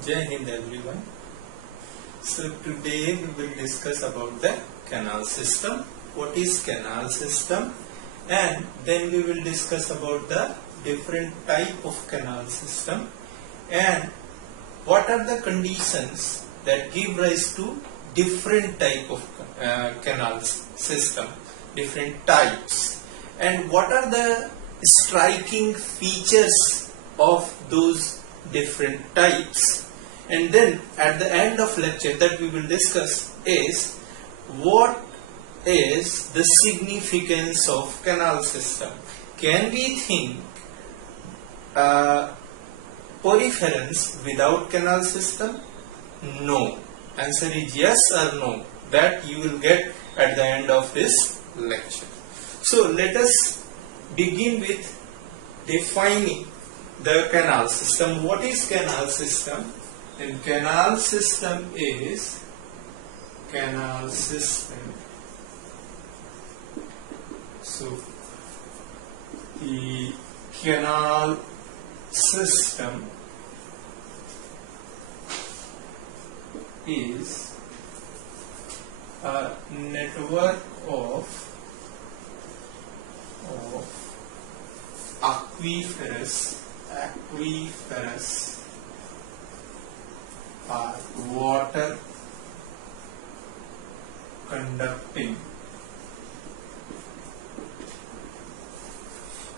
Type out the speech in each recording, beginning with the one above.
Jai Hind everyone. So today we will discuss about the canal system. What is canal system? And then we will discuss about the different type of canal system and what are the conditions that give rise to different type of canal system, different types, and what are the striking features of those different types. And then at the end of lecture that we will discuss is what is the significance of canal system. Can we think poriference without canal system? No. Answer is yes or no. That you will get at the end of this lecture. So let us begin with defining the canal system. What is canal system? And canal system is so the canal system is a network of aquifers are water conducting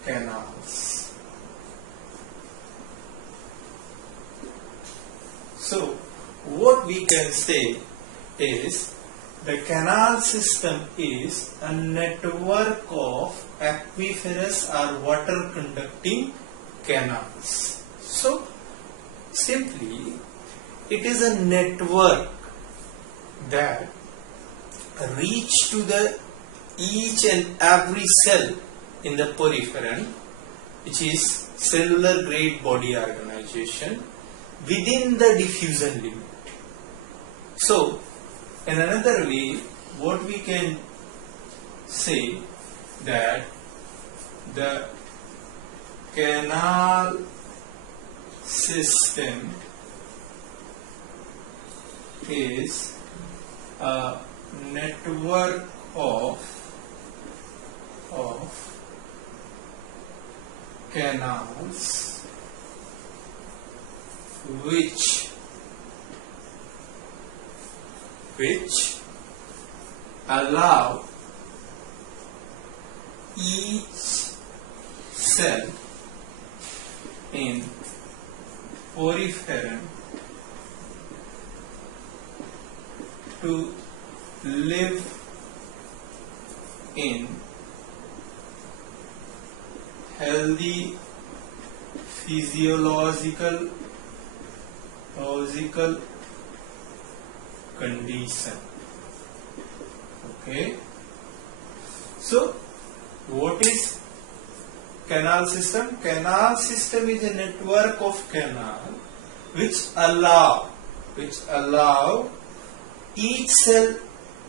canals. So what we can say is the canal system is a network of aquiferous or water conducting canals. So simply it is a network that reach to the each and every cell in the poriferan, which is cellular grade body organization, within the diffusion limit. So in another way, what we can say that the canal system is a network of canals which allow each cell in poriferan to live in healthy physiological condition. Okay. So what is canal system? Canal system is a network of canal which allow each cell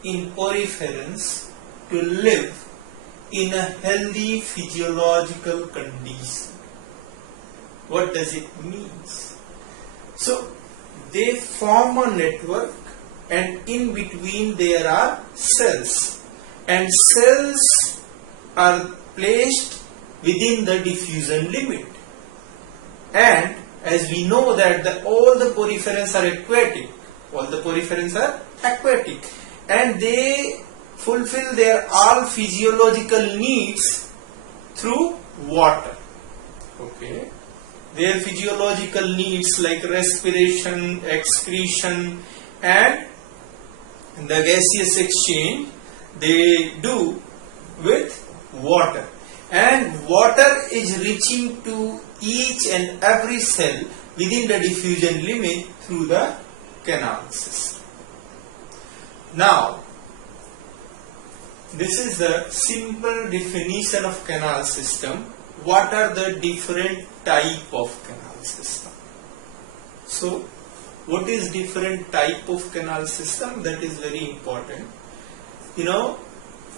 in poriferans to live in a healthy physiological condition. What does it mean? So they form a network and in between there are cells, and cells are placed within the diffusion limit. And as we know that all the poriferans are aquatic, and they fulfill their all physiological needs through water. Okay. Their physiological needs like respiration, excretion, and the gaseous exchange they do with water. And water is reaching to each and every cell within the diffusion limit through the canal system. Now, this is the simple definition of canal system. What are the different type of canal system? So, what is different type of canal system? That is very important. You know,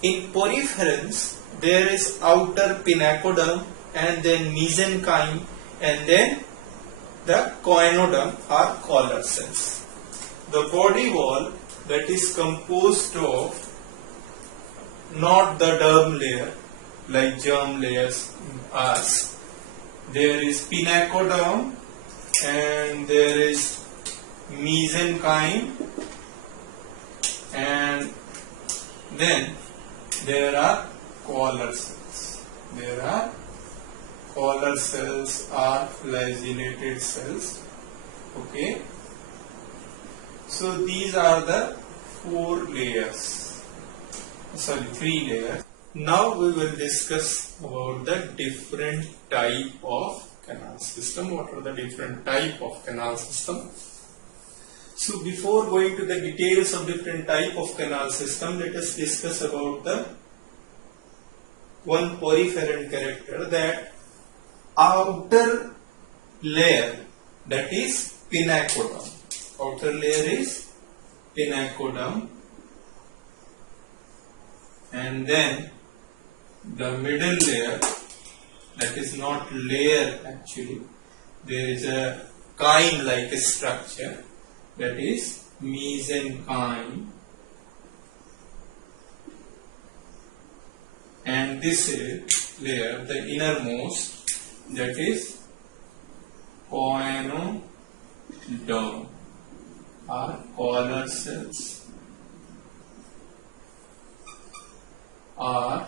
in poriferans there is outer pinacoderm and then mesenchyme and then the choanodome or collar cells. The body wall that is composed of not the derm layer like germ layers as there is pinacoderm and there is mesenchyme and then there are collar cells. There are collar cells or flagellated cells. Okay. So these are the three layers. Now we will discuss about the different type of canal system. What are the different type of canal system? So before going to the details of different type of canal system, let us discuss about the one poriferent character, that outer layer, that is pinacoderm. Outer layer is pinacoderm, and then the middle layer, that is not layer actually, there is a chyme like a structure, that is mesenchyme, and this layer, the innermost, that is choanodome or collar cells or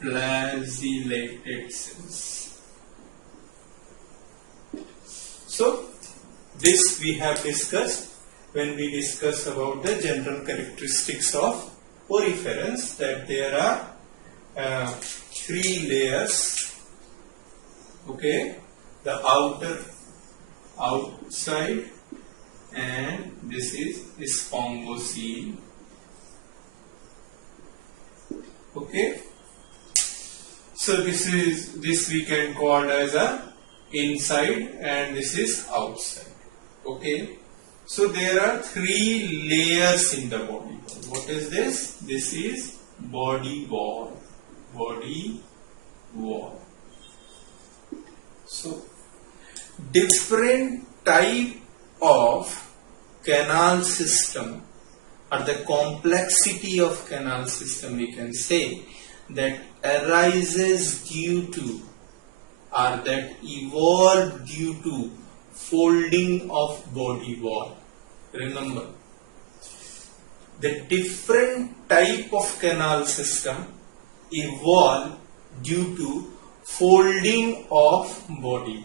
flagellated cells. So this we have discussed when we discuss about the general characteristics of poriferans, that there are three layers. Okay, the outside, and this is sphingosele. Okay, so this we can call as a inside and this is outside. Okay, so there are three layers in the body. What is this? This is body wall. Body wall. So different type of canal system, or the complexity of canal system, we can say, that arises due to, or that evolved due to folding of body wall. Remember, the different type of canal system evolve due to folding of body.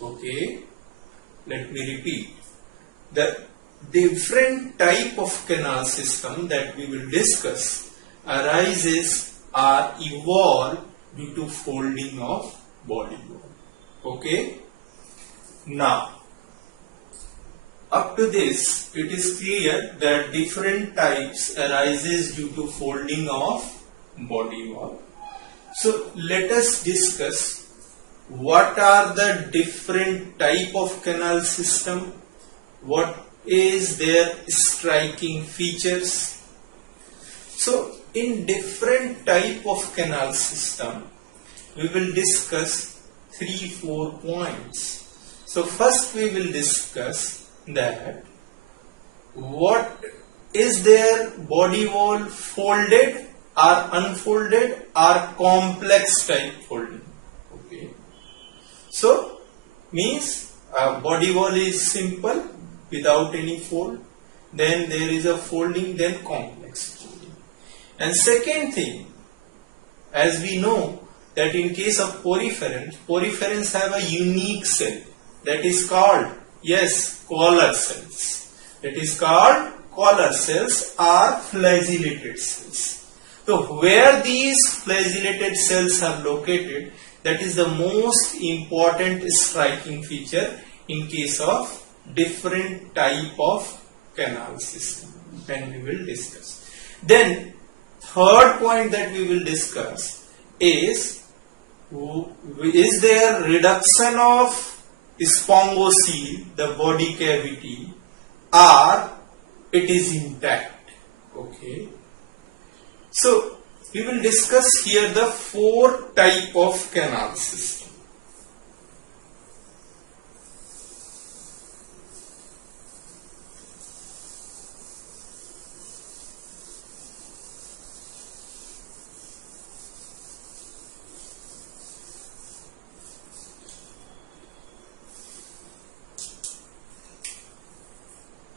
Okay, let me repeat. The different type of canal system that we will discuss arises or evolve due to folding of body wall. Okay. Now, up to this, it is clear that different types arises due to folding of body wall. So let us discuss what are the different type of canal system, what is their striking features. So in different type of canal system, we will discuss 3-4 points. So first we will discuss that what is their body wall, folded or unfolded or complex type folding. Okay. So means body wall is simple without any fold, then there is a folding, then complex folding. And second thing, as we know that in case of poriferans have a unique cell that is called, yes, collar cells. That is called collar cells or flagellated cells. So where these flagellated cells are located, that is the most important striking feature in case of different type of canal system, and we will discuss. Then third point that we will discuss is there reduction of sphingosele, the body cavity, or it is intact. Okay. So we will discuss here the 4 type of canal system.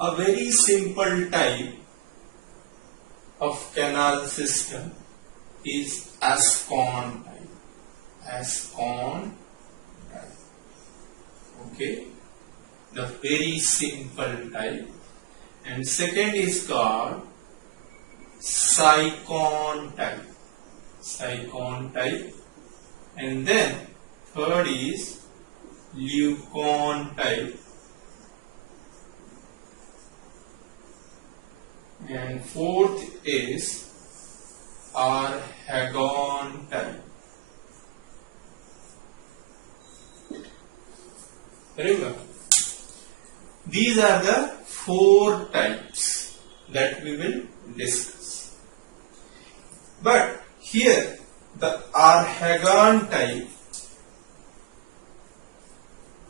a very simple type of canal system is Ascon type. Ascon type. Okay, the very simple type. And second is called Sycon type. Sycon type. And then third is Leucon type. And fourth is Archegon type. Very well. These are the four types that we will discuss. But here the Archegon type,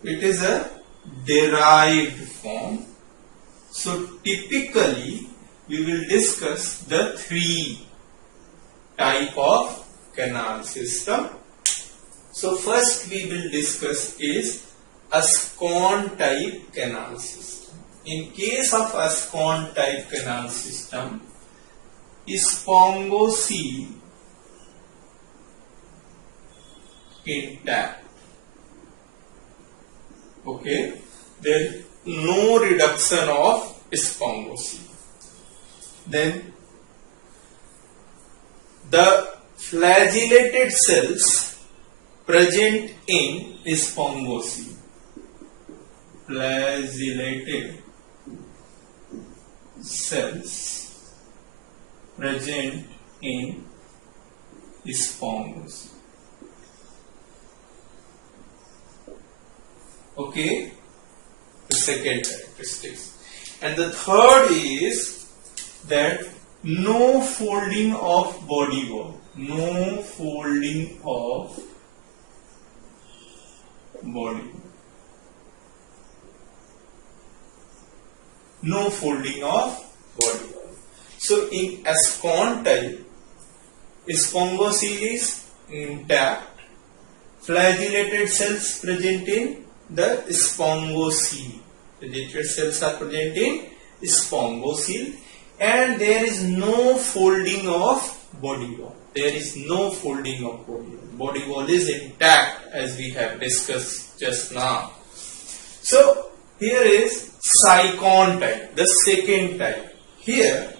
it is a derived form. So typically we will discuss the three type of canal system. So first we will discuss is Ascon type canal system. In case of Ascon type canal system, spongocoel intact. Okay, there is no reduction of spongocoel. Then the flagellated cells present in spongocoel. Flagellated cells present in spongocoel. Okay, the second characteristics. And the third is that no folding of body wall. No folding of body. No folding of body wall. So in Ascon type, spongocoel is intact. Flagellated cells present in the spongocoel. Flagellated cells are present in spongocoel, and there is no folding of body wall. There is no folding of body wall. Body wall is intact, as we have discussed just now. So here is Sycon type, the second type. Here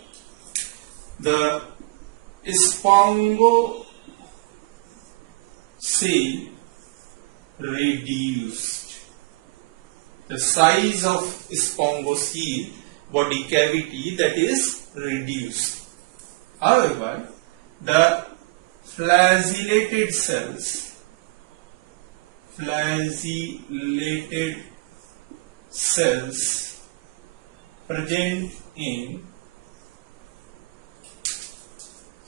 the spongocoel reduced. The size of spongocoel body cavity, that is reduced. However, the flagellated cells present in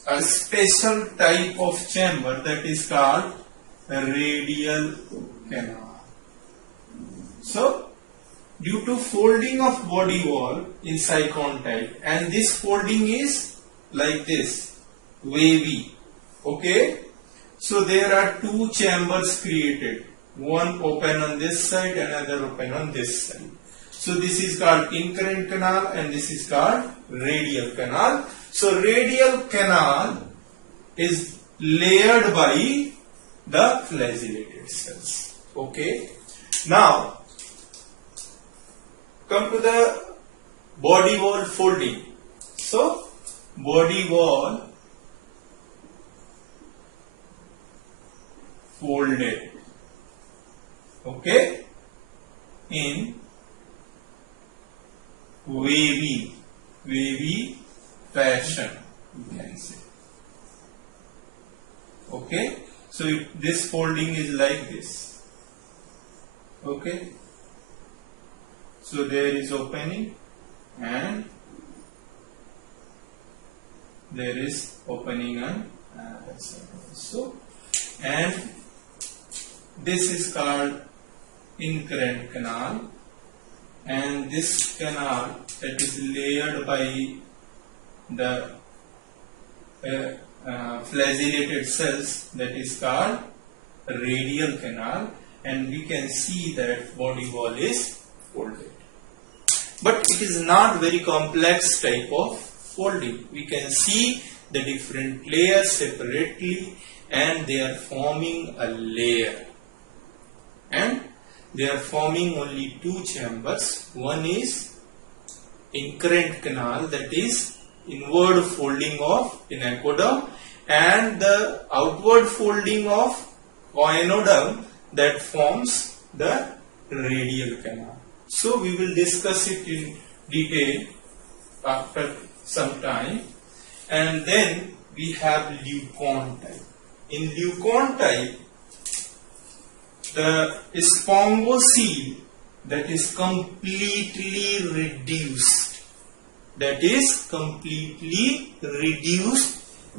a special type of chamber that is called radial canal. So, due to folding of body wall in Sycon type, and this folding is like this, wavy. Okay, so there are two chambers created, one open on this side, another open on this side. So this is called incurrent canal and this is called radial canal. So radial canal is layered by the flagellated cells. Okay, now come to the body wall folding. So body wall folded, okay, in wavy fashion, you can say. Okay, so this folding is like this. Okay, so there is opening and there is opening on another side also, and this is called incurrent canal, and this canal that is layered by the flagellated cells, that is called radial canal, and we can see that body wall is folded. but it is not very complex type of folding. We can see the different layers separately and they are forming a layer, and they are forming only two chambers. One is incurrent canal, that is inward folding of inoculum, and the outward folding of ionoderm that forms the radial canal. So we will discuss it in detail after some time. And then we have Leucon type. In Leucon type, the sphingosele that is completely reduced,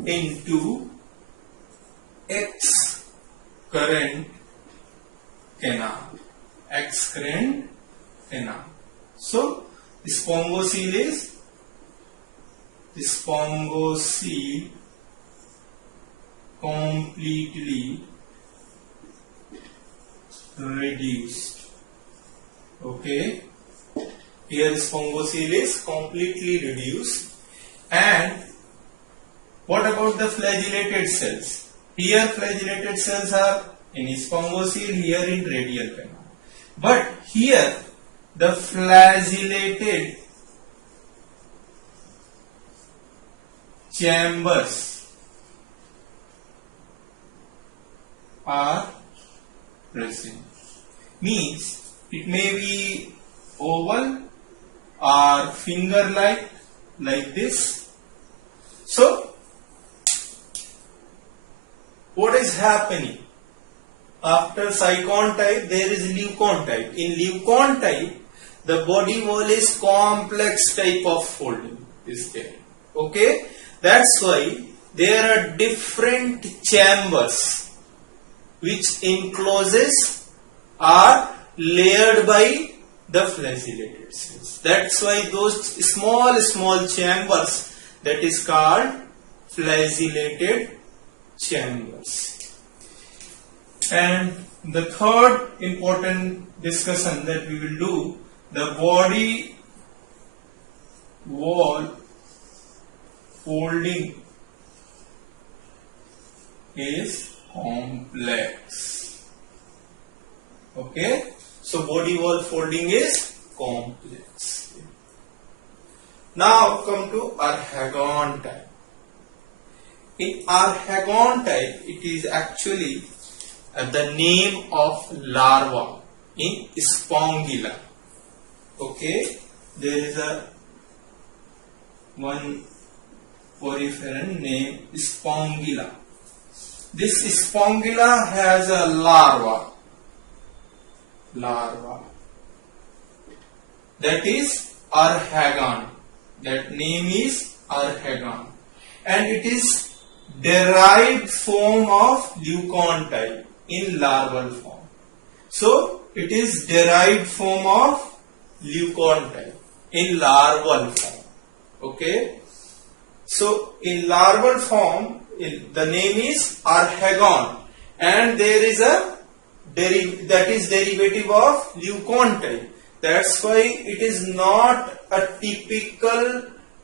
into excurrent canal. So sphingosele completely reduced. Okay, here sphingosele is completely reduced. And what about the flagellated cells? Here flagellated cells are in sphingosele, here in radial canal. But here the flagellated chambers are present. Means it may be oval or finger like this. So what is happening? After Sycon type, there is Leucon type. In Leucon type, the body wall is complex type of folding is there. Okay, that's why there are different chambers which encloses are layered by the flagellated cells. That's why those small chambers, that is called flagellated chambers. And the third important discussion that we will do, the body wall folding is complex. Okay, so body wall folding is complex. Now come to Archegon type. In Archegon type, it is actually the name of larva in Spongilla. Okay, there is one poriferan named Spongilla. This Spongilla has a larva that is Archegon. That name is Archegon, and it is derived form of Leucon type in larval form. So it is derived form of Leucon type in larval form. Okay, so in larval form, the name is Archegon, and there is a that is derivative of Leucon type. That's why it is not a typical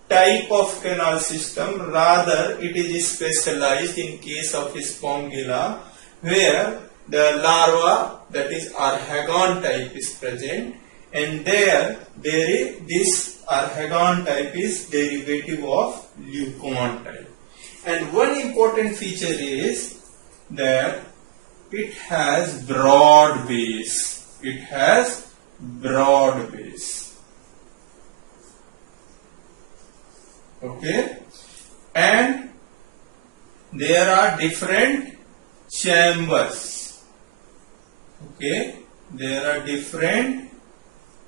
type of canal system. Rather, it is specialized in case of Spongilla, where the larva, that is Archegon type, is present, and there is this Archegon type is derivative of Leucon type. And one important feature is that it has broad base. Okay, and there are different chambers. Okay, there are different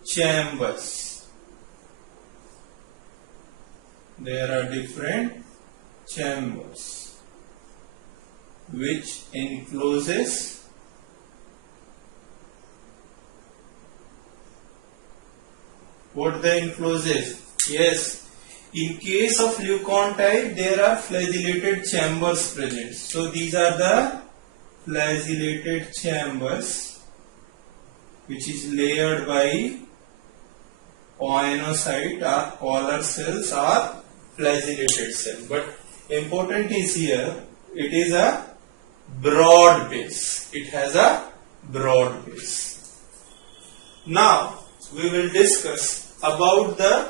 chambers. Which encloses what they encloses? Yes, in case of Leucon type, there are flagellated chambers present. So these are the flagellated chambers which is layered by oinocyte or collar cells or flagellated cell. But important is here, it is a broad base. It has a broad base. Now we will discuss about the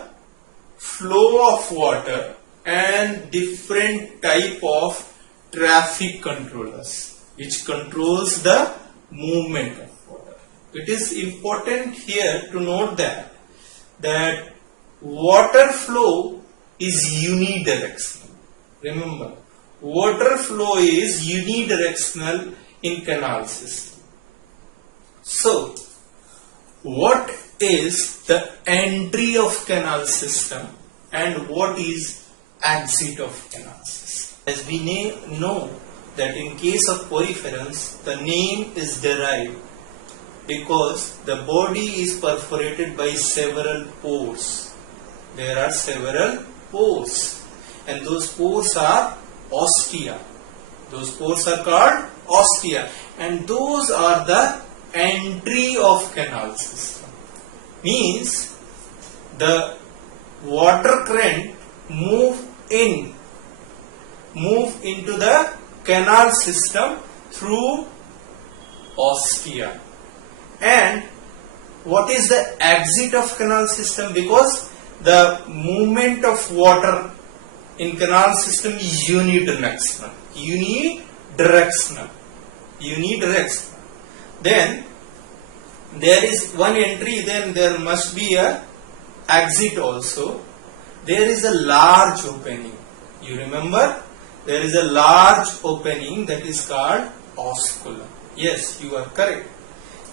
flow of water and different type of traffic controllers which controls the movement of water. It is important here to note that water flow is unidirectional. Remember, water flow is unidirectional in canal system. So, what is the entry of canal system and what is exit of canal system? As we know that in case of poriferans, the name is derived because the body is perforated by several pores. There are several pores, and those pores are ostia. Those pores are called ostia, and those are the entry of canal system. Means the water current move into the canal system through ostia. And what is the exit of canal system? Because the movement of water in canal system is unidirectional. Then there is one entry, then there must be a exit also. There is a large opening. You remember? There is a large opening that is called osculum. Yes, you are correct.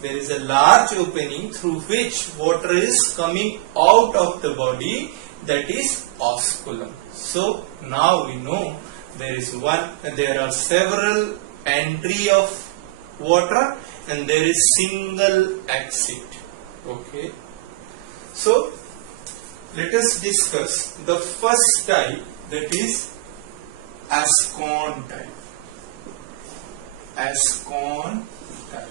There is a large opening through which water is coming out of the body, that is osculum. So now we know there are several entry of water and there is single exit. Okay. So let us discuss the first type, that is Ascon type. Ascon type.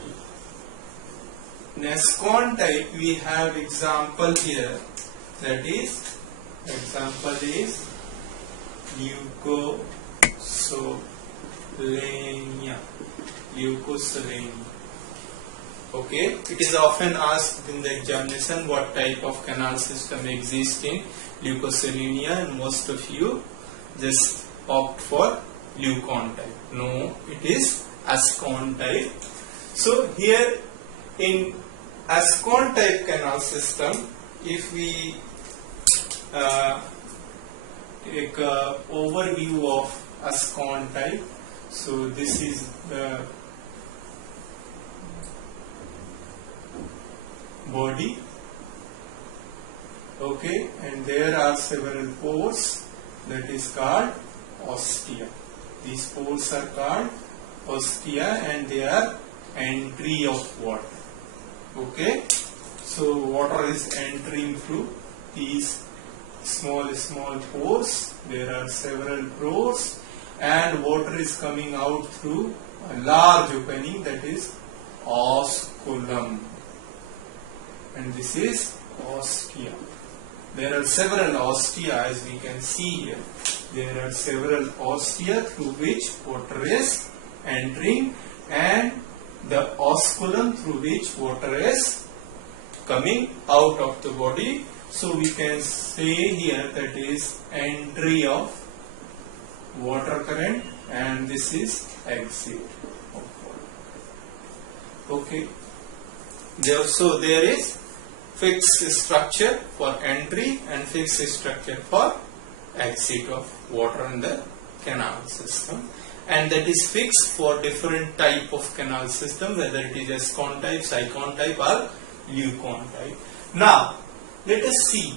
In Ascon type we have example here, that is example is leukosolenia. Okay, it is often asked in the examination what type of canal system exists in leukosolenia, and most of you just opt for Leucon type. No, it is Ascon type. So here in Ascon type canal system, if we take an overview of Ascon type, so this is the body, okay, and there are several pores, that is called ostia. These pores are called ostia and they are entry of water. Okay, so water is entering through these small pores. There are several pores and water is coming out through a large opening, that is osculum, and this is ostia. There are several ostia, as we can see here. There are several ostia through which water is entering, and the osculum through which water is coming out of the body. So we can say here that is entry of water current and this is exit of water. Okay. So there is fixed structure for entry and fixed structure for exit of water in the canal system, and that is fixed for different type of canal system, whether it is Ascon type, Sycon type or Leucon type. Now let us see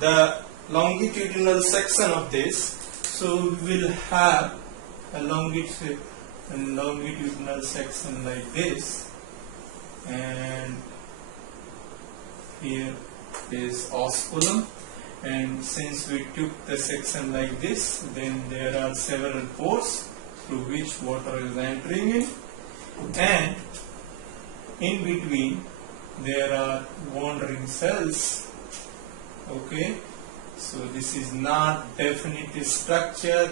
the longitudinal section of this. So we will have a longitudinal section like this, and here is osculum, and since we took the section like this, then there are several pores through which water is entering in, and in between there are wandering cells Okay, so this is not definite structure.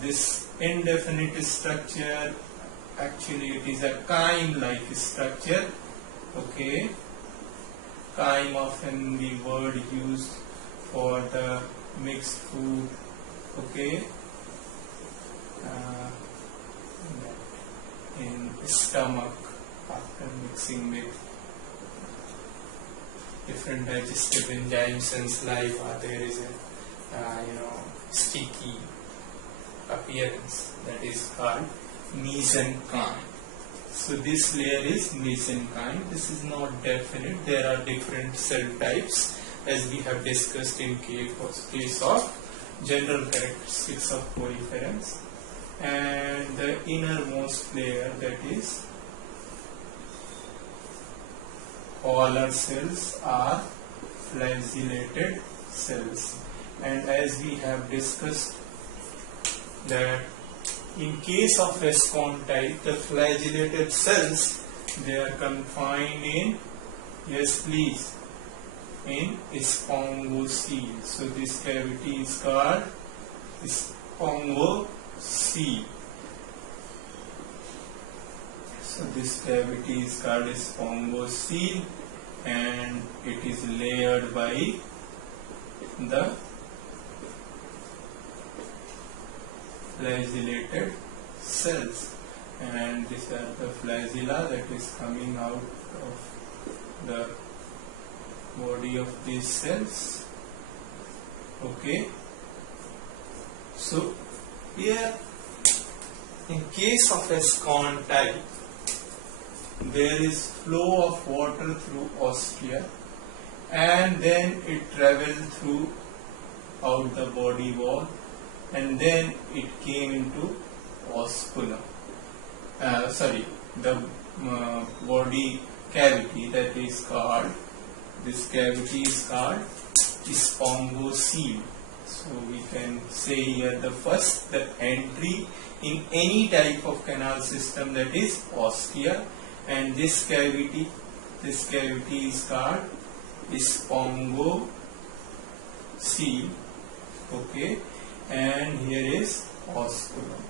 This indefinite structure, actually it is a chyme-like structure. Okay, chyme often the word used for the mixed food. Okay, in stomach after mixing with different digestive enzymes and saliva, there is a sticky appearance that is called mesenchyme. So this layer is mesenchyme. This is not definite. There are different cell types, as we have discussed in case of general characteristics of poriferans. And the innermost layer, that is collar cells, are flagellated cells. And as we have discussed that in case of Escon type, the flagellated cells, they are confined in, yes please, in spongocele. So this cavity is called spongocele. So this cavity is called spongocele, and it is layered by the flagellated cells, and these are the flagella that is coming out of the body of these cells. Okay, so here in case of Escon type, there is flow of water through ostia, and then it travelled through out the body wall, and then it came into osculum. The body cavity, that is called, this cavity is called spongocele. So we can say here the entry in any type of canal system, that is ostia, and this cavity is called spongocele. Okay, and here is osculum.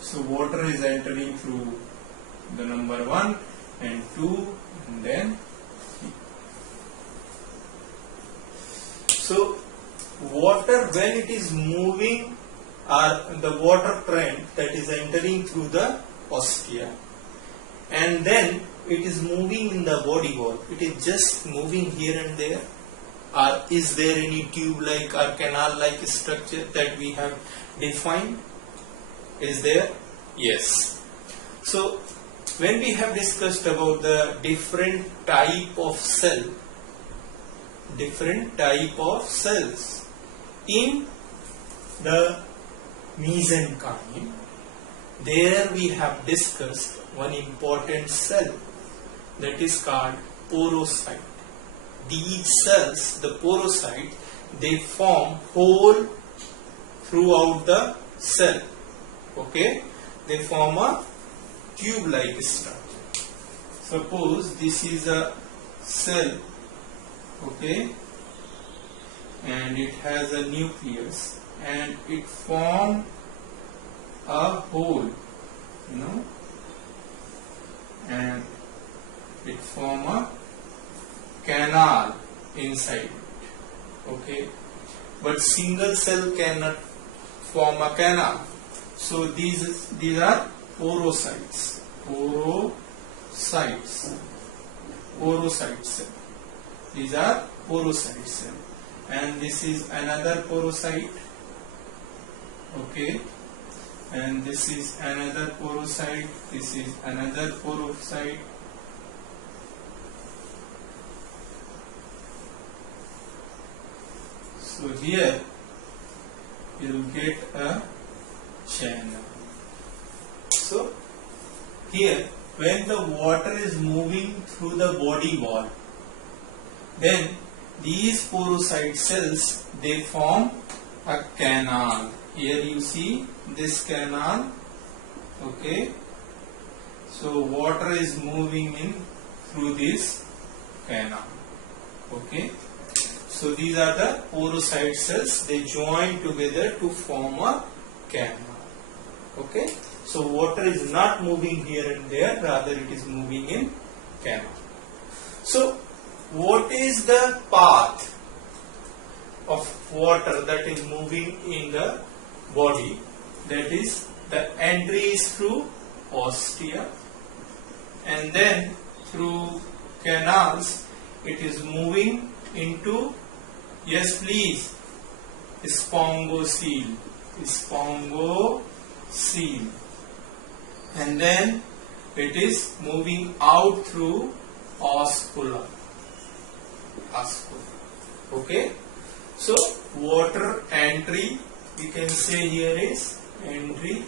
So water is entering through the number 1 and 2 and then 3. So water, when it is moving, or the water trend that is entering through the ostia, and then it is moving in the body wall, it is just moving here and there, or is there any tube-like or canal-like structure that we have defined? Is there? Yes. So when we have discussed about the different type of cells in the mesenchyme, there we have discussed one important cell, that is called porocyte. These cells, the porocyte, they form hole throughout the cell. Okay, they form a tube-like structure. Suppose this is a cell, okay, and it has a nucleus, and it forms a hole, and it forms a canal inside it. Okay, but single cell cannot form a canal. So these are porocytes. Porocyte cell. These are porocyte cell, and this is another porocyte. Okay, and this is another porocyte. This is another porocyte. So here you will get a channel. So here, when the water is moving through the body wall, then these porocyte cells, they form a canal. Here you see this canal. Okay, so water is moving in through this canal. Okay, So these are the porocyte cells. They join together to form a canal. Okay. So water is not moving here and there, rather it is moving in canal. So what is the path of water that is moving in the body? That is, the entry is through ostia, and then through canals it is moving into, yes please, sphingocele, and then it is moving out through oscula. Okay, so water entry, we can say here is entry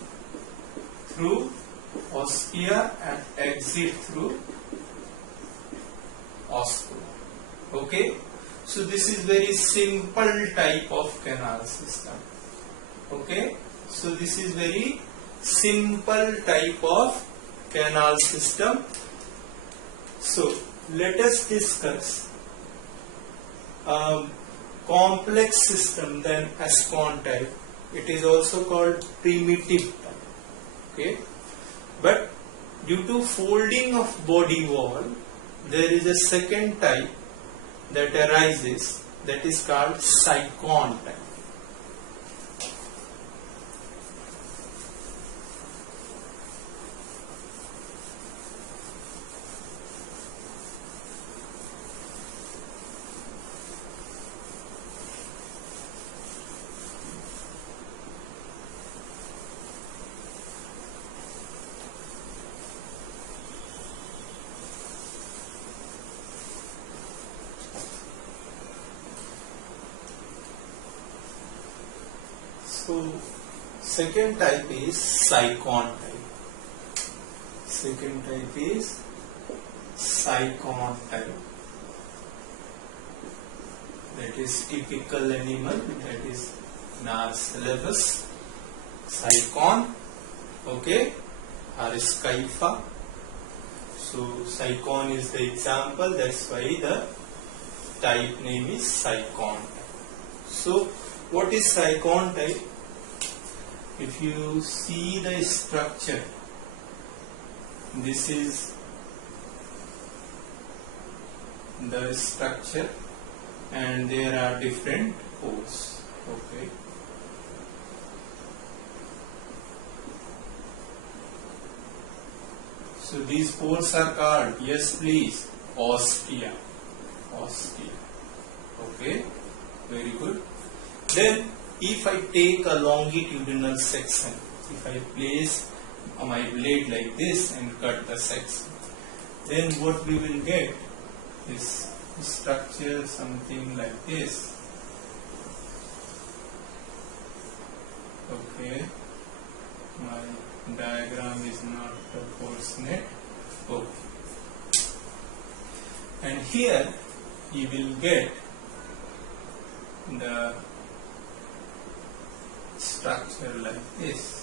through ostia and exit through oscula. Okay, so this is very simple type of canal system. Okay, so this is very simple type of canal system. So let us discuss complex system, then Ascon type. It is also called primitive type. Okay, but due to folding of body wall, there is a second type that arises, that is called Sycon type. So second type is Sycon type. Second type is Sycon type. That is typical animal, that is in our syllabus. Sycon, okay, or Scypha. So Sycon is the example, that's why the type name is Sycon. So what is Sycon type? If you see the structure, this is the structure and there are different pores. Okay. So these pores are called, yes please, ostia. Okay, very good. Then if I take a longitudinal section, if I place my blade like this and cut the section, then what we will get is structure something like this. Okay, my diagram is not proportionate. Okay, and here you will get the structure like this.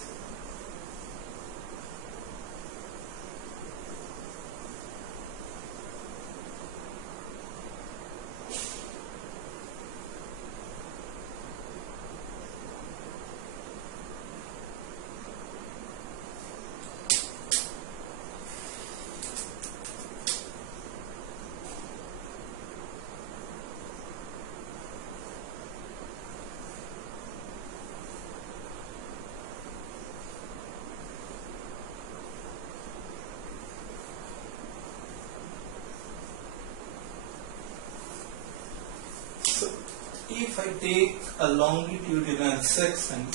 If I take a longitudinal section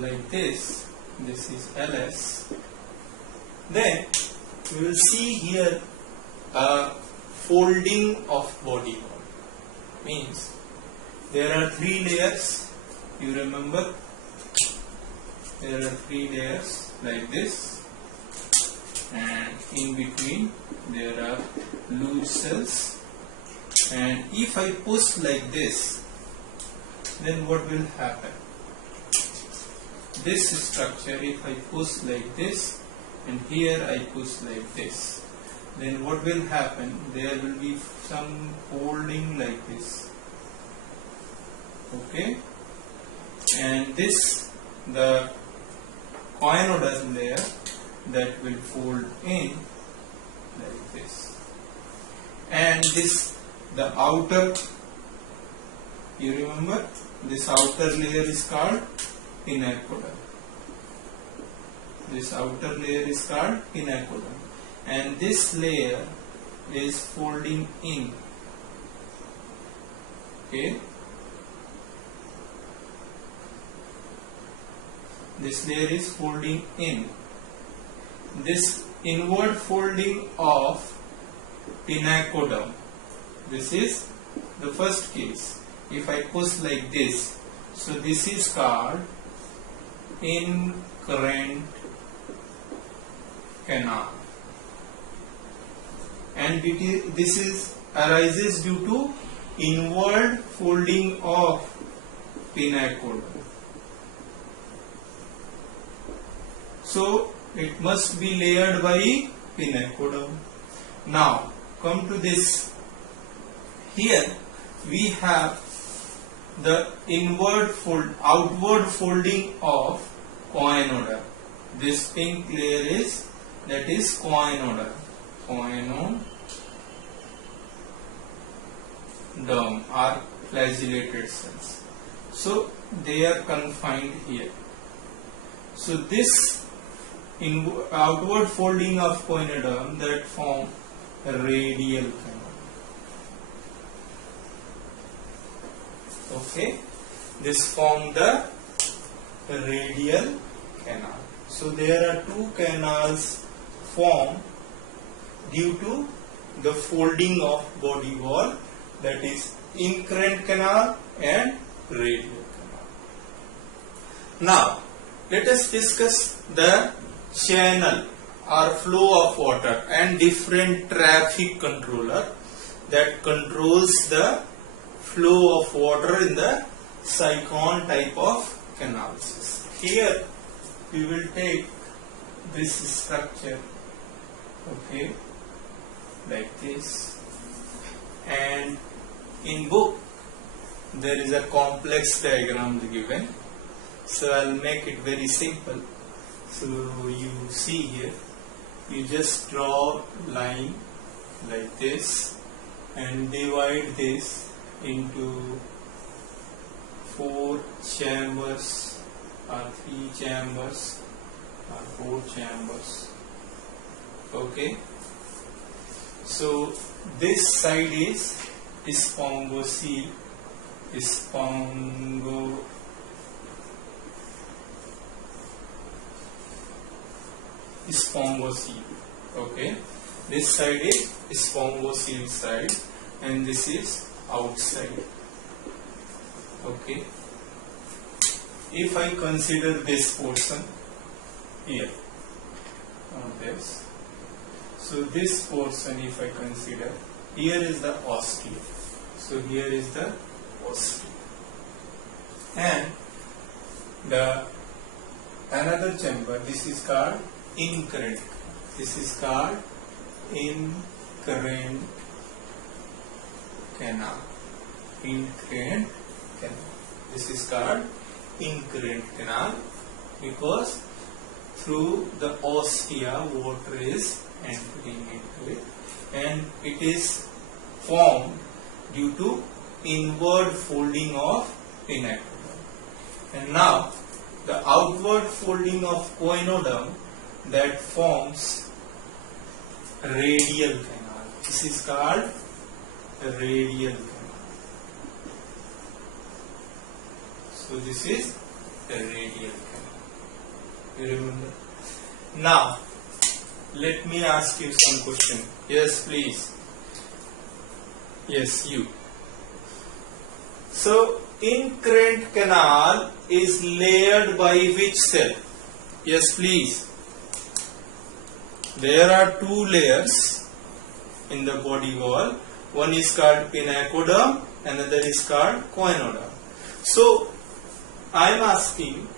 like this is LS, then we will see here a folding of body wall. Means there are 3 layers, you remember, there are 3 layers like this, and in between there are loose cells, and if I push like this, then what will happen? This structure, if I push like this and here I push like this, then what will happen? There will be some folding like this. Okay, and this the coinodous layer that will fold in like this, and this the outer, you remember this outer layer is called pinacoderm. This outer layer is called pinacoderm, and this layer is folding in. Okay, this layer is folding in. This inward folding of pinacoderm, this is the first case. If I push like this, so this is called incurrent canal, and this is arises due to inward folding of pinacoderm. So it must be layered by pinacoderm. Now come to this. Here we have the outward folding of coinodderm. This pink layer is, that is coinodderm. Coinodderm are flagellated cells. So they are confined here. So this outward folding of coinodderm that form a radial canal. Okay, this form the radial canal. So there are two canals formed due to the folding of body wall, that is incurrent canal and radial canal. Now let us discuss the channel or flow of water and different traffic controller that controls the flow of water in the Saigon type of canals. Here we will take this structure, okay, like this, and in book there is a complex diagram given, so I'll make it very simple. So you see here, you just draw line like this and divide this into 4 chambers or 3 chambers or 4 chambers. Okay, so this side is sphingosele, sphingosele. Okay, this side is sphingosele side and this is outside. Okay, if I consider this portion here on this, so this portion if I consider, here is the ostia, so here is the ostia, and the another chamber, this is called incurrent. This is called incurrent canal. Incurrent canal. This is called incurrent canal because through the ostia water is entering into it, and it is formed due to inward folding of pinacoderm. And now the outward folding of coinodderm that forms radial canal. This is called radial canal. So this is the radial canal. You remember? Now let me ask you some question. Yes, please. Yes, you. So incurrent canal is layered by which cell? Yes, please. There are 2 layers in the body wall. One is called pinacoderm, another is called coinodderm. So I am asking,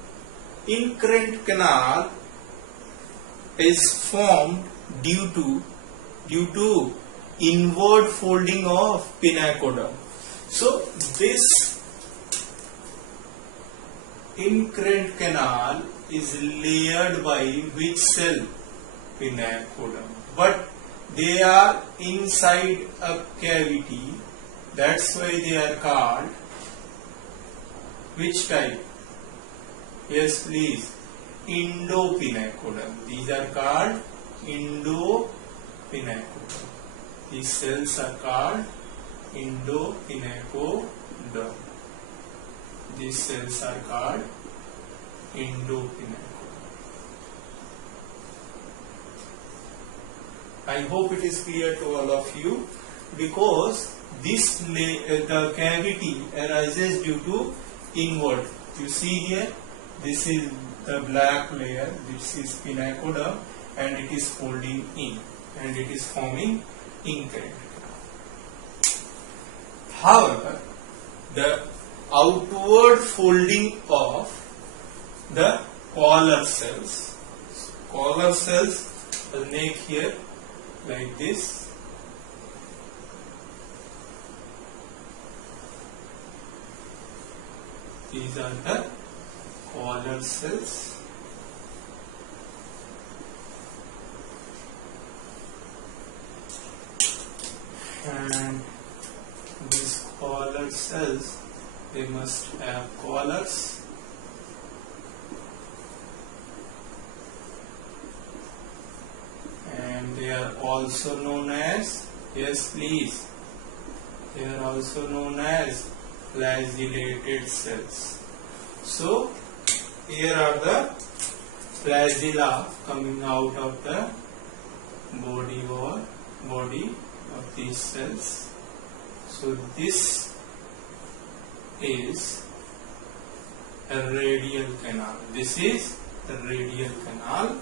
incurrent canal is formed due to inward folding of pinacoderm. So this incurrent canal is layered by which cell? Pinacodum. But they are inside a cavity. That's why they are called which type? Yes, please. Endopinacodum. These are called endopinacodum. These cells are called endopinacodum. These cells are called endopinacodum. I hope it is clear to all of you, because this the cavity arises due to invert. You see here, this is the black layer, this is pinacodum, and it is folding in, and it is forming incurrent. However, the outward folding of the collar cells will make here like this. These are the collar cells. And these collar cells, they must have collars. And they are also known as, yes please, they are also known as flagellated cells. So here are the flagella coming out of the body of these cells. So this is a radial canal. This is the radial canal.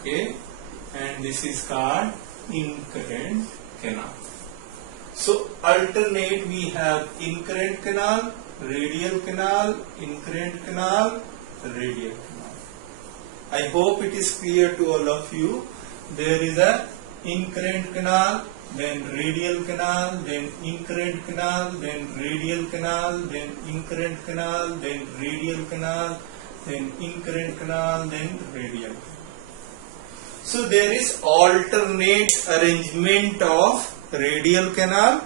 Okay, and this is called incurrent canal. So alternate, we have incurrent canal, radial canal, incurrent canal, radial canal. I hope it is clear to all of you. There is a incurrent canal, then radial canal, then incurrent canal, then radial canal, then incurrent canal, then radial canal, then incurrent canal, then radial canal. So there is alternate arrangement of radial canal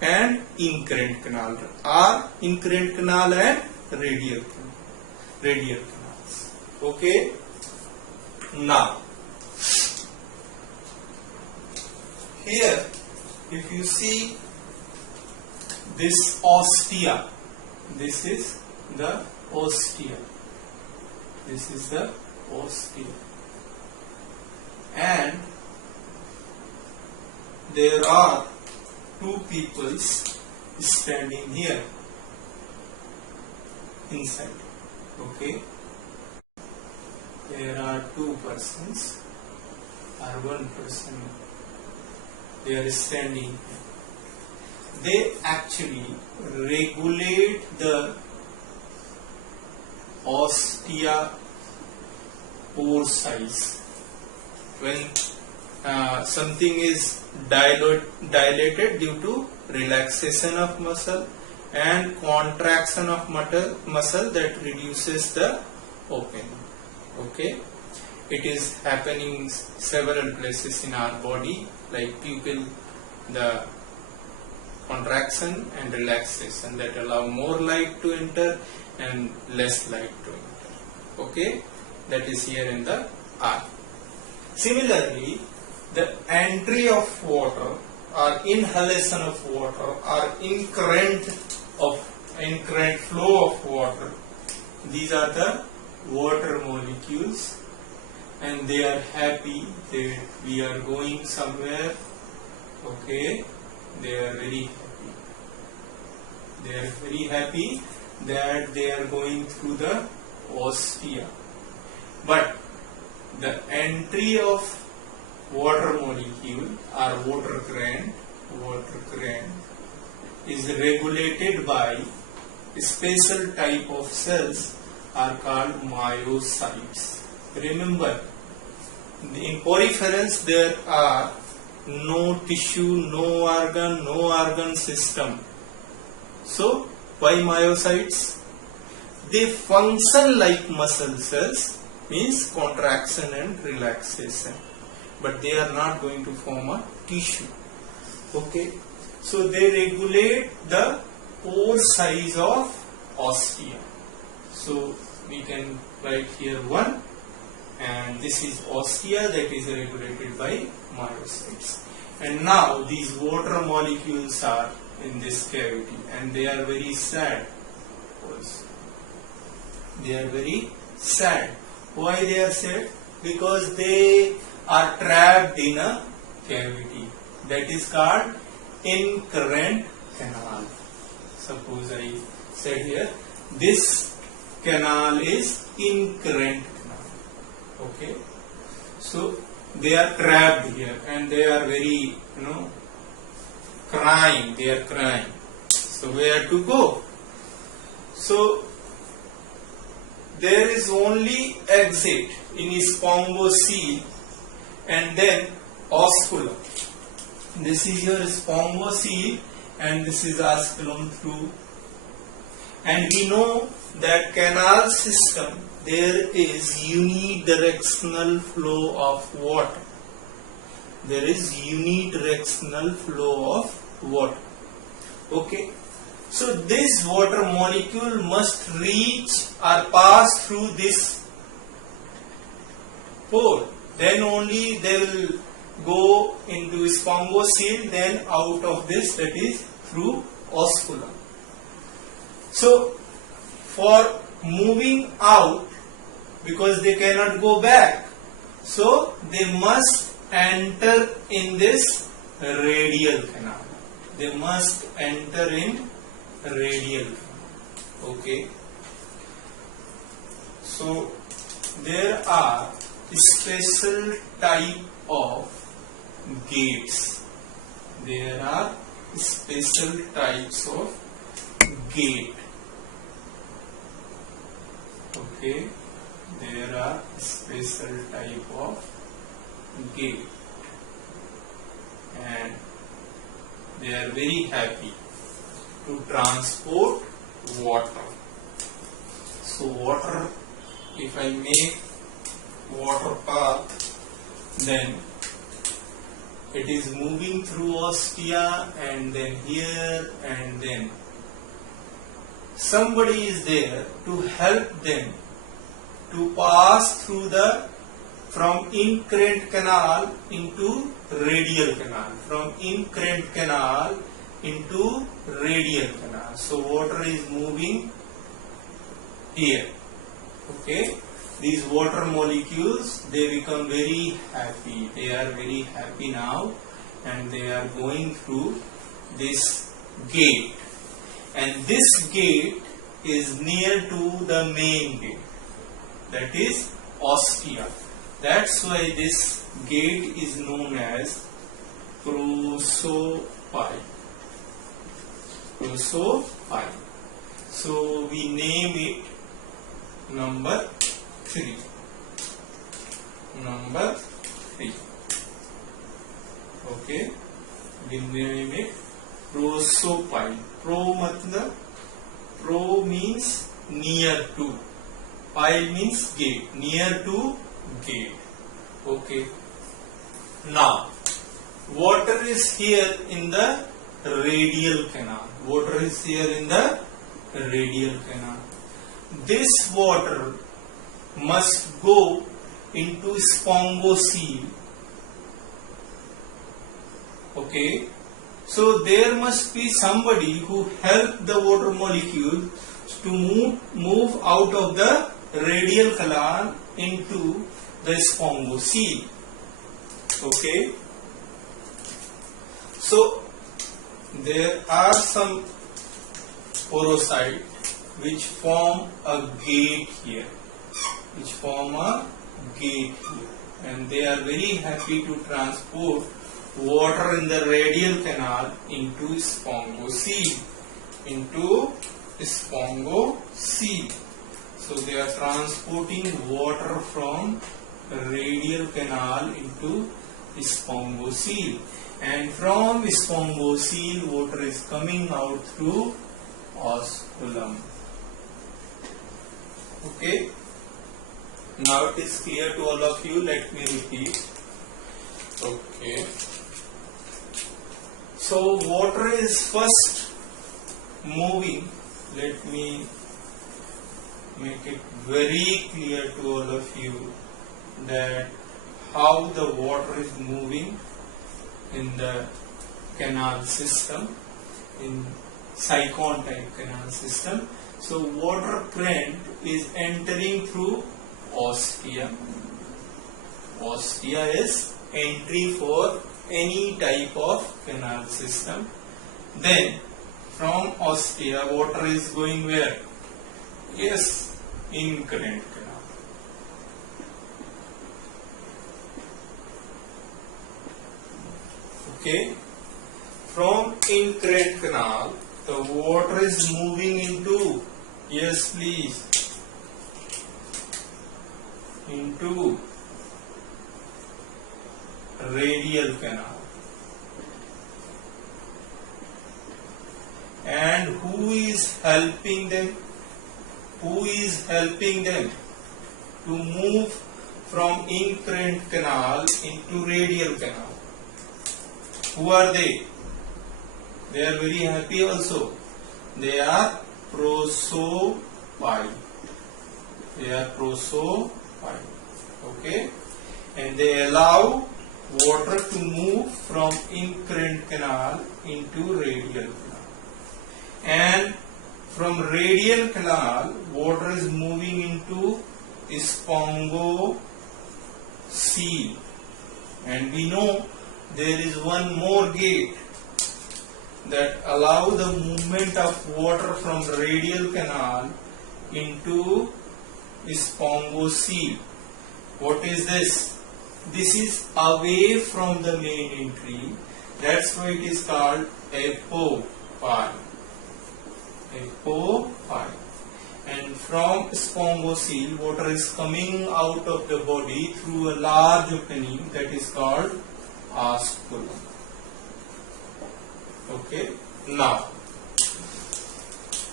and incurrent canal, or incurrent canal and radial canals. Okay. Now here, if you see this ostia, this is the ostia. This is the ostia. And there are two peoples standing here inside. Okay. There are two persons or one person. They are standing. They actually regulate the ostia pore size. When something is dilated due to relaxation of muscle and contraction of muscle, that reduces the opening. Okay, it is happening several places in our body, like pupil, the contraction and relaxation that allow more light to enter and less light to enter. Okay, that is here in the eye. Similarly, the entry of water or inhalation of water or incurrent flow of water, these are the water molecules, and they are happy that we are going somewhere. Okay, they are very happy. They are very happy that they are going through the ostia. But the entry of water molecule or water current is regulated by a special type of cells are called myocytes. Remember, in poriferance there are no tissue, no organ system. So why myocytes? they function like muscle cells, means contraction and relaxation, but they are not going to form a tissue. Okay, so they regulate the pore size of ostia. So we can write here 1, and this is ostia that is regulated by myocytes. And now these water molecules are in this cavity, and they are very sad. They are very sad. Why they are sad? Because they are trapped in a cavity that is called incurrent canal. Suppose I said here, this canal is incurrent canal. Okay, so they are trapped here, and they are very, crying. They are crying. So where to go? So there is only exit in spongocoel and then osculum. This is your spongocoel and this is osculum through. And we know that canal system, there is unidirectional flow of water. There is unidirectional flow of water. Okay. So this water molecule must reach or pass through this pore. Then only they will go into spongocoel, then out of this, that is through osculum. So for moving out, because they cannot go back, so they must enter in this radial canal. They must enter in radial canal. Okay. So there are special type of gates. There are special types of gate. Okay. There are special type of gate, and they are very happy to transport water. So water, if I make water path, then it is moving through ostia and then here, and then somebody is there to help them to pass through from incurrent canal into radial canal, from incurrent canal into radial canal. So water is moving here. Okay, these water molecules, they become very happy. They are very happy now, and they are going through this gate, and this gate is near to the main gate, that is ostia. That's why this gate is known as prosopyle. Prosopyle. So we name it number 3. Number 3. Okay. We name it prosopyle. Pro means near to. Pile means gate. Near to gate. Okay. Now, water is here in the radial canal. Water is here in the radial canal. This water must go into spongocoel. Okay. So there must be somebody who help the water molecule to move out of the radial canal into the spongocoel. Okay. So there are some porocytes which form a gate here, and they are very happy to transport water in the radial canal into spongocoel. So they are transporting water from radial canal into spongocoel, and from spongocoel water is coming out through osculum. Okay, now it is clear to all of you. Let me repeat. Okay, so water is first moving. Let me make it very clear to all of you that how the water is moving in the canal system, in cyclone type canal system. So water current is entering through ostia. Ostia is entry for any type of canal system. Then from ostia water is going where? Yes, in current canal. Okay, from in current canal the water is moving into, yes please, into radial canal. And who is helping them? Who is helping them to move from in current canal into radial canal? Who are they? They are very happy also. They are prosopyle. They are prosopyle. Okay, and they allow water to move from in current canal into radial canal. And from radial canal, water is moving into spongocoel. And we know there is one more gate that allow the movement of water from radial canal into spongocoel. What is this? This is away from the main entry. That's why it is called apopyle. Apopyle. And from spongocoel, water is coming out of the body through a large opening that is called osculum. Okay, now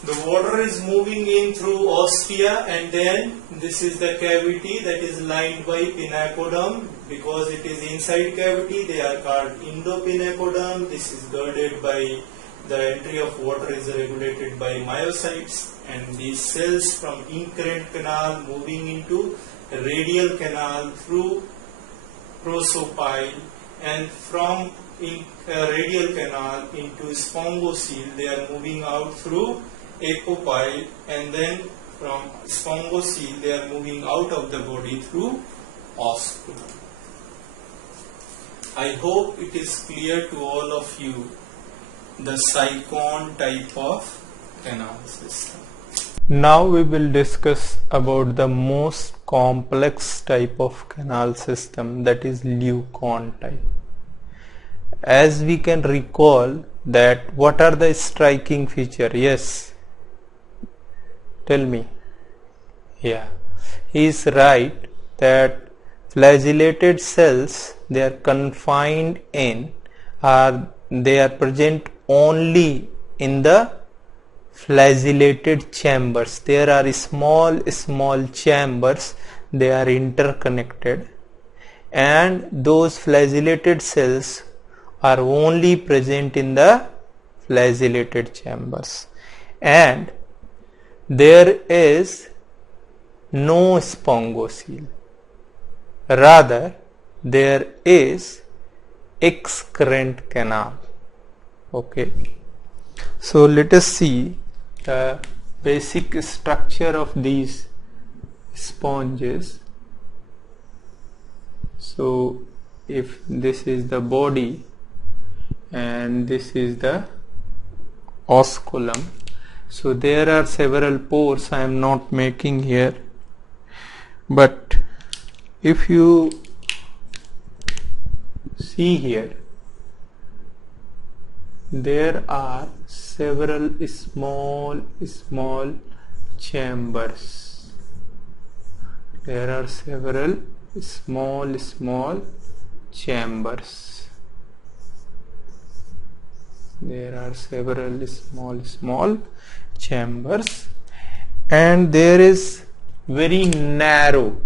the water is moving in through ostia, and then this is the cavity that is lined by pinnacoderm. Because it is inside cavity, they are called endopinnacoderm. This is girded by, the entry of water is regulated by myocytes, and these cells from incurrent canal moving into radial canal through prosopyle, and from radial canal into spongocoel, they are moving out through apopyle, and then from spongocoel they are moving out of the body through osculum. I hope it is clear to all of you the cyclone type of canal system. Now we will discuss about the most complex type of canal system, that is Leucon type. As we can recall that what are the striking feature? Yes, tell me. Yeah, he is right that flagellated cells, they are confined in, they are present only in the flagellated chambers. There are small chambers, they are interconnected, and those flagellated cells are only present in the flagellated chambers, and there is no spongocoel. Rather, there is excurrent canal. Okay, so let us see the basic structure of these sponges. So if this is the body and this is the osculum, so there are several pores I am not making here, but if you see here, there are several small chambers. There are several small chambers. There are several small chambers, and there is very narrow,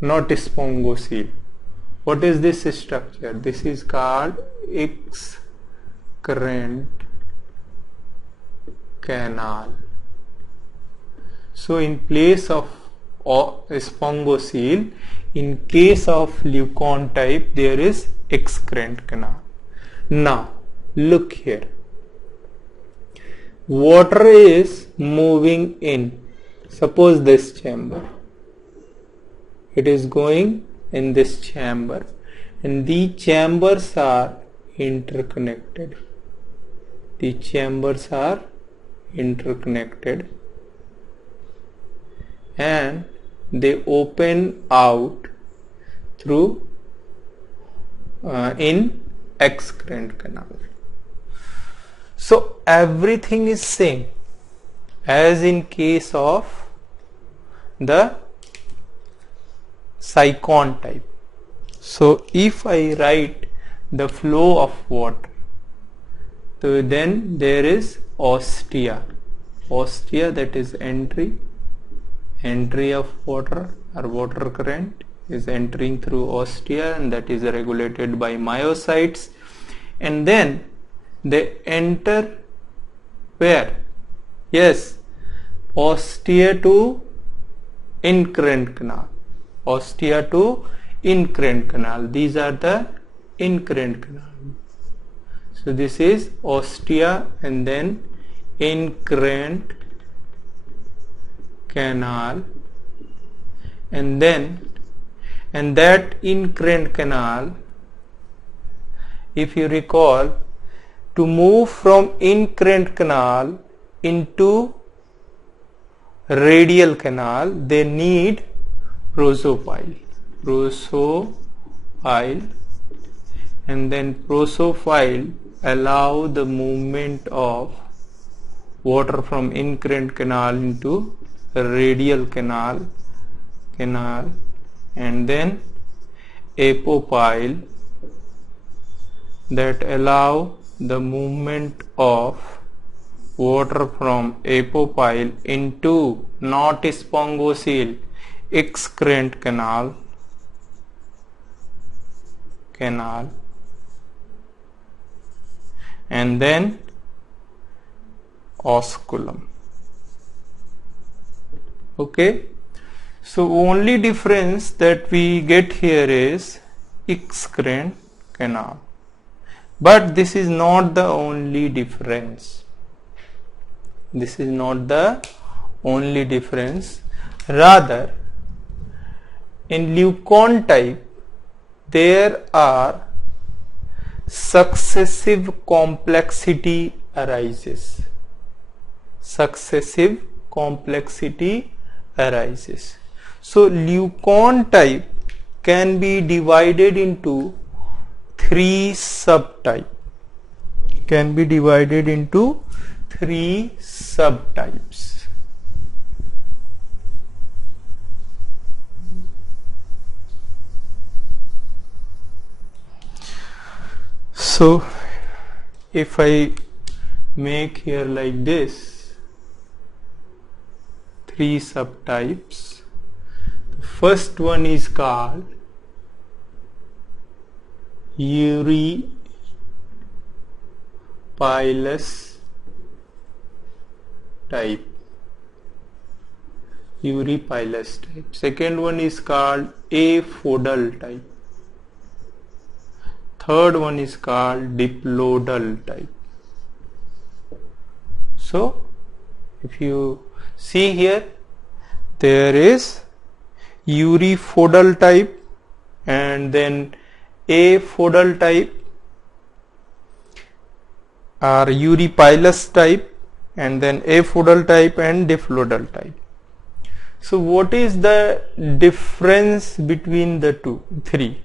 not sphingosyle. What is this structure? This is called excrement canal. So in place of sphingosyle, in case of Leucon type, there is excrement canal. Now look here, water is moving in. Suppose this chamber, it is going in this chamber, and the chambers are interconnected. The chambers are interconnected and they open out through in excrement canal. So everything is same as in case of the Sycon type. So if I write the flow of water, so then there is ostia, that is entry of water or water current is entering through ostia, and that is regulated by myocytes, and then they enter where? Yes, ostia to incurrent canal. Ostia to incurrent canal. These are the incurrent canal. So this is ostia and then incurrent canal, and that incurrent canal, if you recall, to move from incurrent canal into radial canal, they need prosopyle, and then prosopyle allow the movement of water from incurrent canal into radial canal, and then apopyle that allow the movement of water from apopyle into not sphingosyle excrement canal, and then osculum. Okay, so only difference that we get here is excrement canal, but this is not the only difference. This is not the only difference. Rather, in Leucon type, there are successive complexity arises. Successive complexity arises. So Leucon type can be divided into three subtypes. Can be divided into three subtypes. So if I make here like this, three subtypes. The first one is called Eurypylus type. Eurypylus type. Second one is called aphodal type. Third one is called diplodal type. So if you see here, there is euryphodal type and then aphodal type or eurypylus type and then aphodal type and diplodal type. So what is the difference between the three?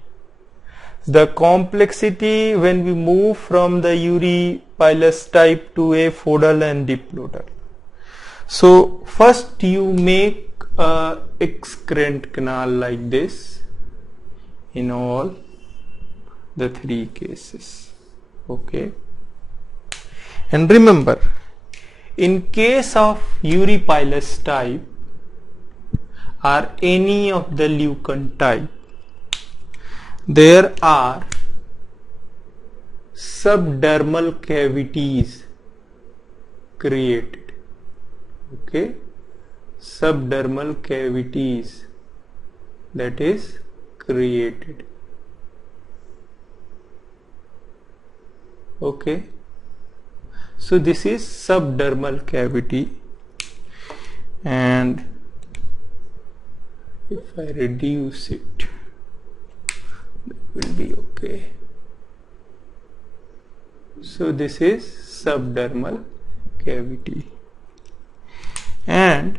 The complexity when we move from the eurypylus type to aphodal and diplodal. So first you make a excrement canal like this in all the three cases. Okay, And remember, in case of Uripilus type or any of the Leucan type, there are subdermal cavities created. Okay, subdermal cavities that is created. Okay, so this is subdermal cavity, and if I reduce it, that will be okay. So this is subdermal cavity, and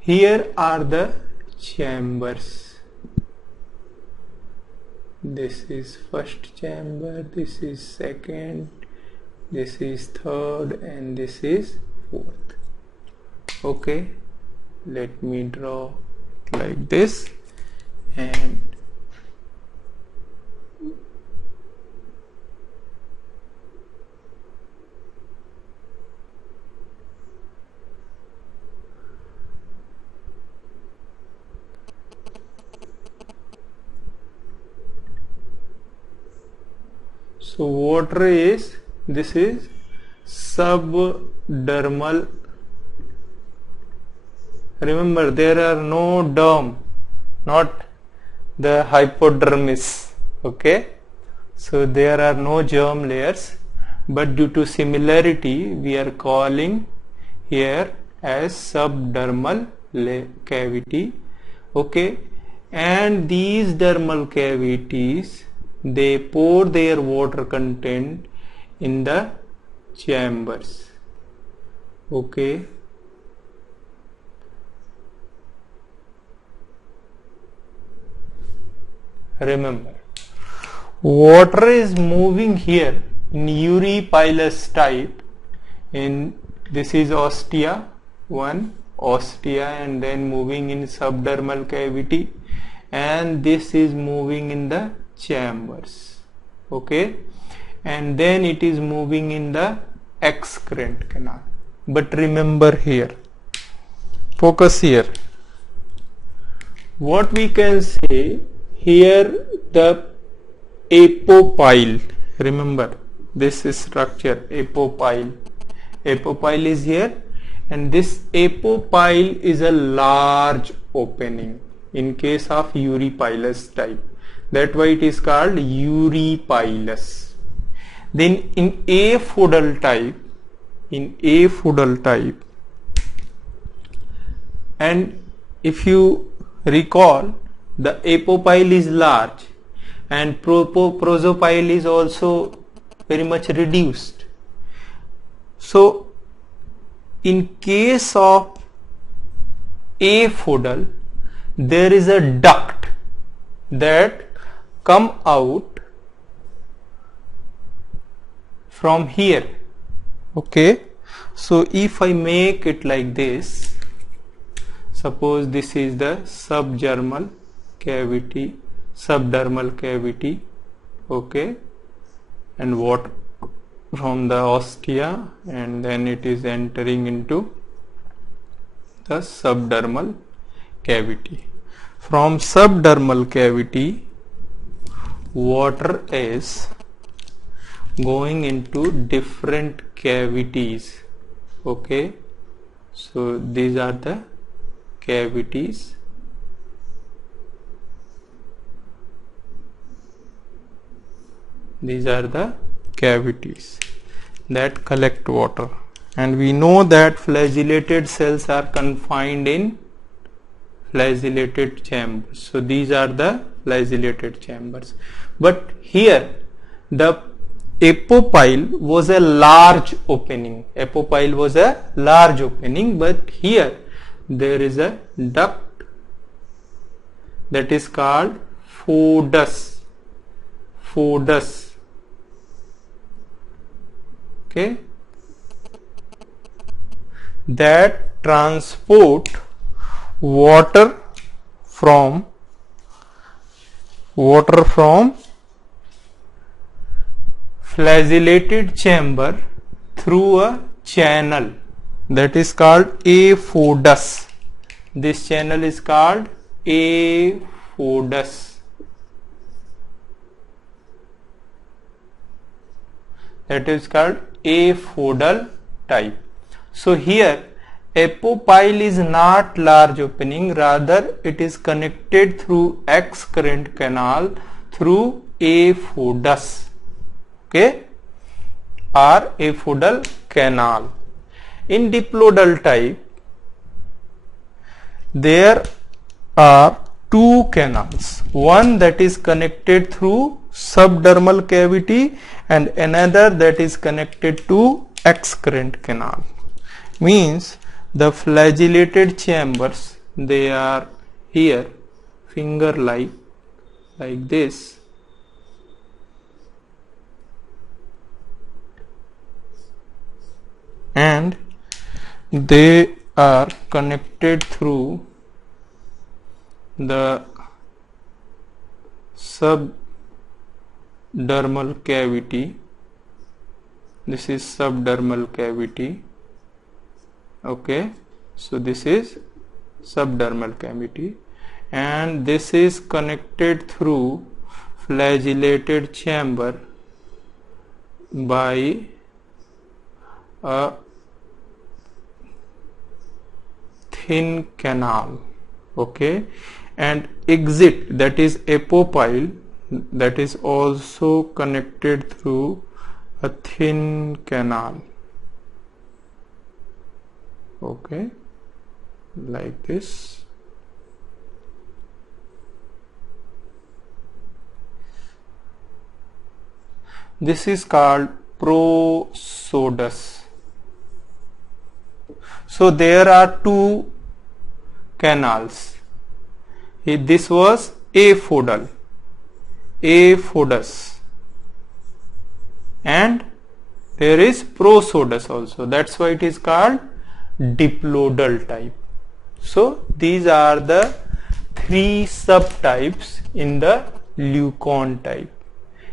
here are the chambers. This is first chamber, this is second, this is third, and this is fourth. Okay, let me draw like this, and so water is, this is subdermal. Remember, there are no derm, not the hypodermis. Okay, so there are no germ layers, but due to similarity we are calling here as subdermal cavity. Okay, and these dermal cavities, they pour their water content in the chambers. Okay, remember, water is moving here in Uripilus type. In this is ostia, one ostia, and then moving in subdermal cavity, and this is moving in the chambers. Okay, and then it is moving in the excrement canal. But remember here, focus here, what we can say here, the apopyle. Remember this is structure, apopyle. Apopyle is here, and this apopyle is a large opening in case of Uripilus type. That's why it is called Uripilus. Then in aphudal type, and if you recall, the apopyle is large and prosopyle is also very much reduced. So in case of aphudal, there is a duct that come out from here. Okay, so if I make it like this, suppose this is the subdermal cavity, okay, and water from the ostia, and then it is entering into the subdermal cavity. From subdermal cavity, water is going into different cavities. Okay, so these are the cavities. These are the cavities that collect water, and we know that flagellated cells are confined in flagellated chambers. So these are the flagellated chambers. But here the apopyle was a large opening. Apopyle was a large opening, but here there is a duct that is called foedus. Okay, that transport water from flagellated chamber through a channel that is called aphodus. This channel is called aphodus. That is called aphodal type. So here apopyle is not large opening, rather it is connected through excurrent canal through aphodus, okay, or aphodal canal. In diplodal type, there are two canals, one that is connected through subdermal cavity and another that is connected to excurrent canal. Means the flagellated chambers, they are here finger like this, and they are connected through the subdermal cavity. This is subdermal cavity, okay, so this is subdermal cavity, and this is connected through flagellated chamber by a thin canal, okay, and exit, that is apopyle, that is also connected through a thin canal, okay, like this. This is called prosodus. So there are two canals. This was aphodal, aphodus, and there is prosodus also. That's why it is called diplodal type. So these are the three subtypes in the Leucon type.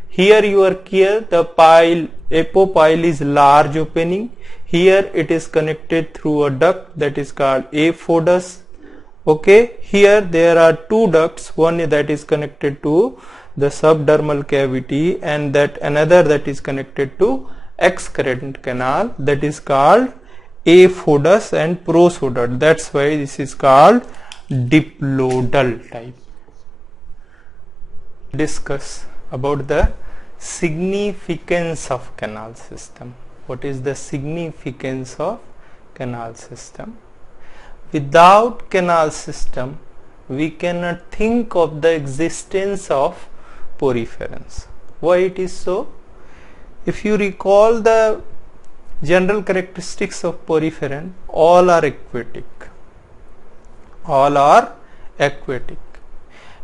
Here you are clear, the apopyle is large opening. Here it is connected through a duct that is called aphodus. Okay, here there are two ducts, one that is connected to the subdermal cavity and that another that is connected to excurrent canal, that is called aphodus and prosodus. That's why this is called diplodal type. Discuss about the significance of canal system. What is the significance of canal system? Without canal system, we cannot think of the existence of poriferans. Why it is so? If you recall the general characteristics of poriferan, all are aquatic. All are aquatic.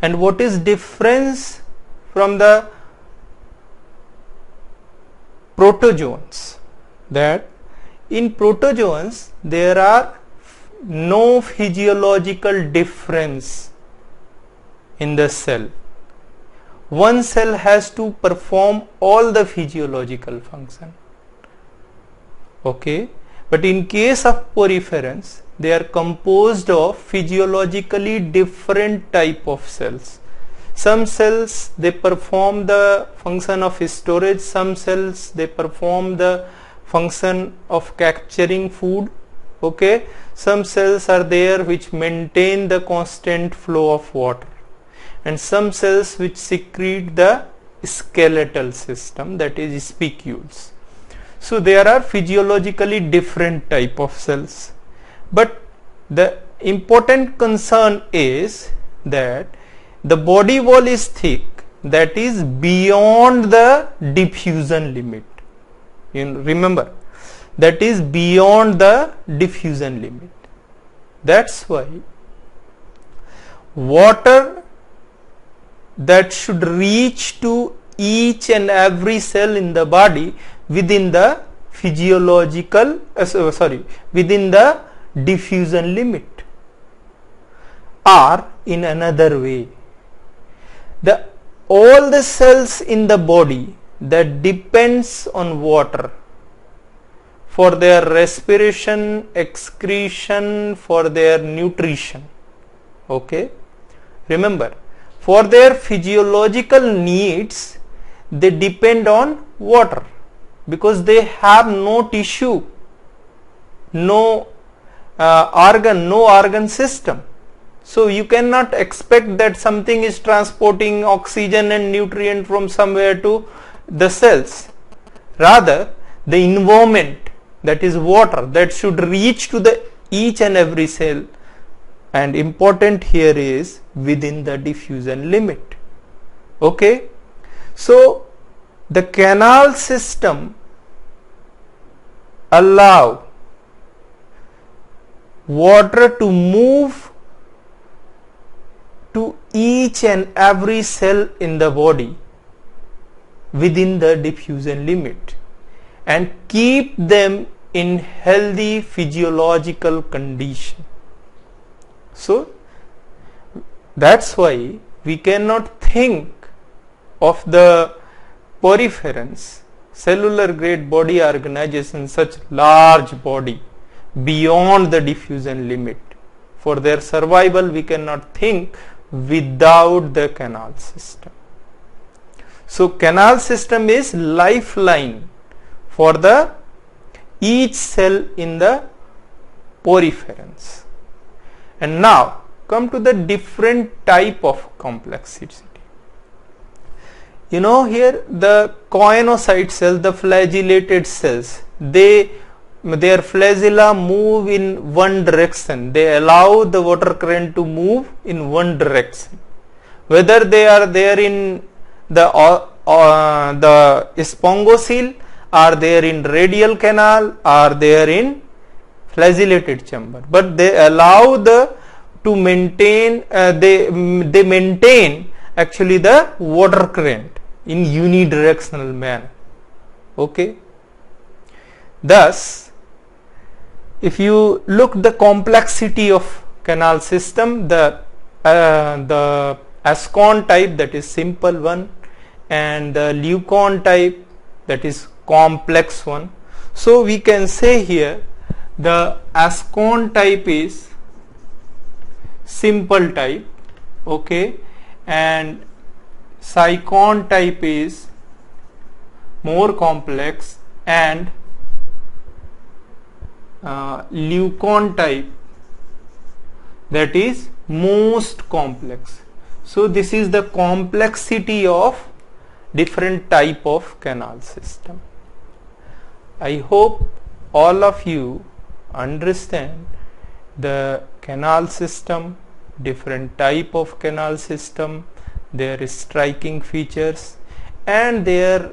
And what is difference from the protozoans? That in protozoans there are no physiological difference in the cell. One cell has to perform all the physiological function. Okay, but in case of poriferans, they are composed of physiologically different type of cells. Some cells they perform the function of storage, some cells they perform the function of capturing food. Okay, some cells are there which maintain the constant flow of water, and some cells which secrete the skeletal system, that is spicules. So there are physiologically different type of cells, but the important concern is that the body wall is thick, that is beyond the diffusion limit. You remember, that is beyond the diffusion limit. That's why water that should reach to each and every cell in the body within the physiological within the diffusion limit, or in another way, all the cells in the body that depends on water for their respiration, excretion, for their nutrition. Okay, remember, for their physiological needs they depend on water because they have no tissue, no organ system. So you cannot expect that something is transporting oxygen and nutrient from somewhere to the cells. Rather, the environment, that is water, that should reach to the each and every cell, and important here is within the diffusion limit. Okay, so the canal system allow water to move to each and every cell in the body within the diffusion limit and keep them in healthy physiological condition. So that's why we cannot think of the poriferans, cellular grade body organization, such large body beyond the diffusion limit. For their survival we cannot think without the canal system. So canal system is lifeline for the each cell in the poriferans. And now come to the different type of complexity. You know, here the choanocyte cells, the flagellated cells, their flagella move in one direction. They allow the water current to move in one direction. Whether they are there in the spongocele, are there in radial canal, are there in flagellated chamber, but they allow to maintain they maintain actually the water current in unidirectional manner. Okay, thus if you look the complexity of canal system, the Ascon type, that is simple one, and the Leucon type, that is complex one. So we can say here the Ascon type is simple type, okay, and Sycon type is more complex, and Leucon type, that is most complex. So this is the complexity of different type of canal system. I hope all of you understand the canal system, different type of canal system, their striking features and their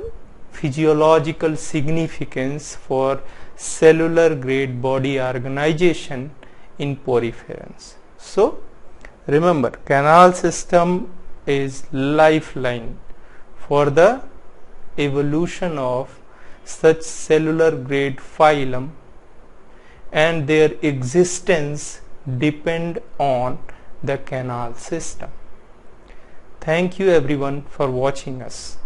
physiological significance for cellular grade body organization in poriferans. So remember, canal system is lifeline for the evolution of such cellular grade phylum, and their existence depend on the canal system. Thank you everyone for watching us.